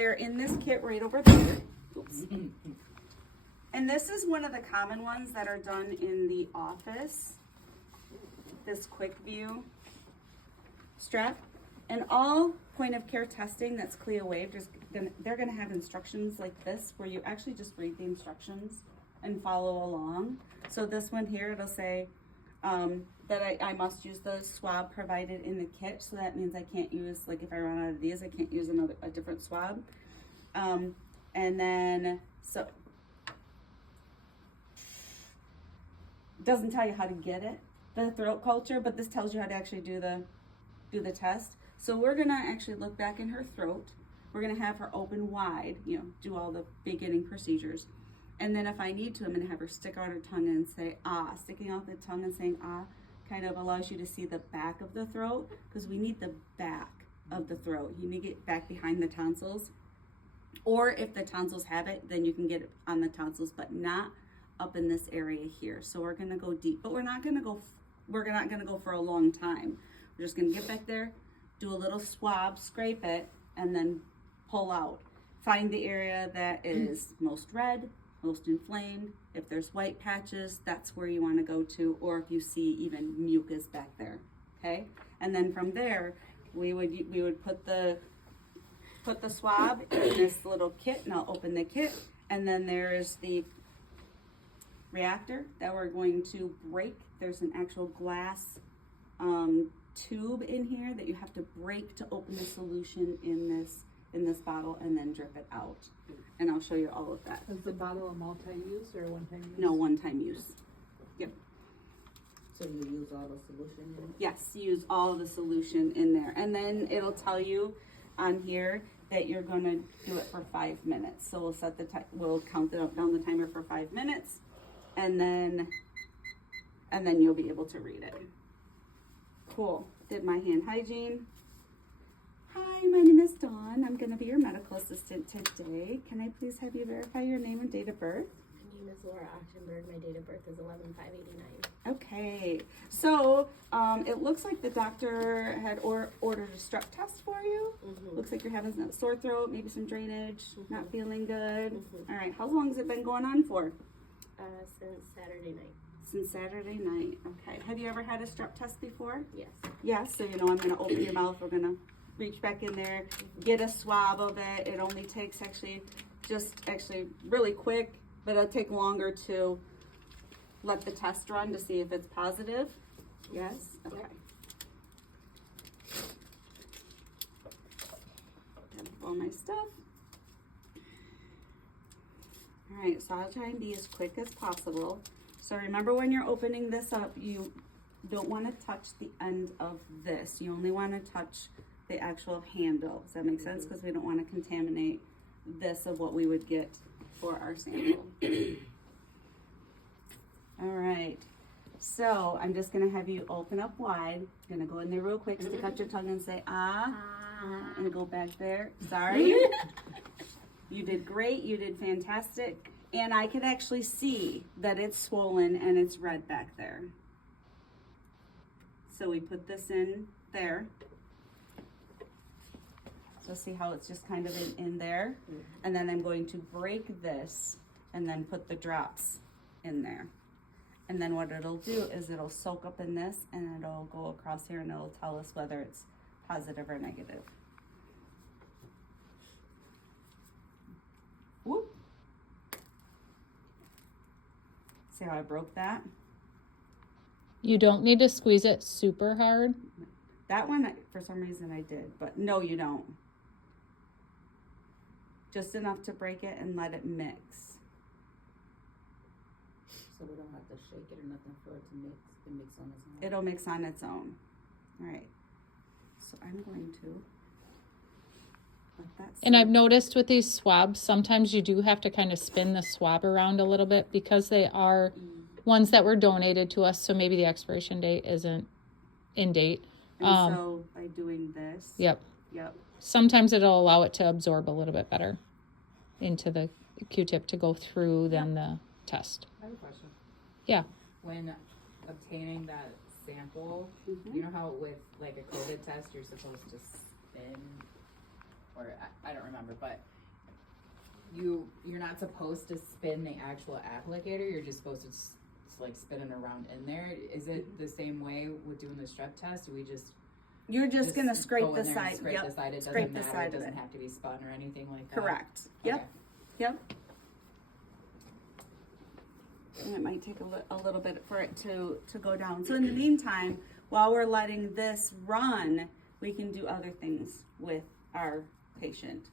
they're in this kit right over there. Oops. And this is one of the common ones that are done in the office. This quick view strap. And all point of care testing that's CLIA waived, they're gonna have instructions like this where you actually just read the instructions and follow along. So this one here, it'll say that I must use the swab provided in the kit. So that means I can't use, like if I run out of these, I can't use a different swab. And then, so, it doesn't tell you how to get it, the throat culture, but this tells you how to actually do the test. So we're gonna actually look back in her throat. We're gonna have her open wide, do all the beginning procedures. And then if I need to, I'm gonna have her stick out her tongue and say, ah. Sticking out the tongue and saying, ah, kind of allows you to see the back of the throat, because we need the back of the throat. You need to get back behind the tonsils. Or if the tonsils have it, then you can get it on the tonsils, but not up in this area here. So we're gonna go deep, but we're not gonna go for a long time. We're just gonna get back there, do a little swab, scrape it, and then pull out. Find the area that is most red, most inflamed. If there's white patches, that's where you want to go to, or if you see even mucus back there, okay? And then from there, we would put the swab in this little kit, and I'll open the kit, and then there's the reactor that we're going to break. There's an actual glass tube in here that you have to break to open the solution in this bottle and then drip it out. And I'll show you all of that. Is the bottle a multi-use or one-time use? No, one-time use. Yep. So you use all the solution in it? Yes, use all of the solution in there. And then it'll tell you on here that you're gonna do it for 5 minutes. So we'll set we'll count down the timer for 5 minutes, and then you'll be able to read it. Cool. Did my hand hygiene. Hi, my name is Dawn. I'm going to be your medical assistant today. Can I please have you verify your name and date of birth? My name is Laura Ochtenberg. My date of birth is 11/5/89. Okay. So it looks like the doctor had ordered a strep test for you. Mm-hmm. Looks like you're having a sore throat, maybe some drainage, not feeling good. Mm-hmm. All right. How long has it been going on for? Since Saturday night. Since Saturday night. Okay. Have you ever had a strep test before? Yes. Yes. So I'm going to open your mouth. We're going to reach back in there, get a swab of it. It only takes just really quick, but it'll take longer to let the test run to see if it's positive. Yes? Okay. Got all my stuff. All right, so I'll try and be as quick as possible. So remember, when you're opening this up, you don't want to touch the end of this. You only want to touch the actual handle. Does that make sense? Because we don't want to contaminate this of what we would get for our sample. All right. So I'm just going to have you open up wide. I'm going to go in there real quick, stick out your tongue and say, ah, and go back there. Sorry. You did great. You did fantastic. And I can actually see that it's swollen and it's red back there. So we put this in there. So see how it's just kind of in there? And then I'm going to break this and then put the drops in there. And then what it'll do is it'll soak up in this, and it'll go across here, and it'll tell us whether it's positive or negative. Whoop. See how I broke that? You don't need to squeeze it super hard. That one, for some reason I did, but no, you don't. Just enough to break it and let it mix. So we don't have to shake it or nothing for it to mix. It mix on its own. It'll mix on its own. All right. So I'm going to let that sit. And I've noticed with these swabs, sometimes you do have to kind of spin the swab around a little bit because they are ones that were donated to us. So maybe the expiration date isn't in date. And so by doing this. Yep. Yep. Sometimes it'll allow it to absorb a little bit better into the Q-tip to go through than the test. I have a question. Yeah. When obtaining that sample, you know how with like a COVID test, you're supposed to spin or I don't remember, but you're not supposed to spin the actual applicator. You're just supposed to like spin it around in there. Is it the same way with doing the strep test? Do we just You're just gonna scrape go the in there and side. Scrape Yep. the side. It Scrape doesn't the matter. side It of doesn't it. have to be spun or anything like that. Correct. Okay. Yep. And it might take a little bit for it to go down. So in the meantime, while we're letting this run, we can do other things with our patient.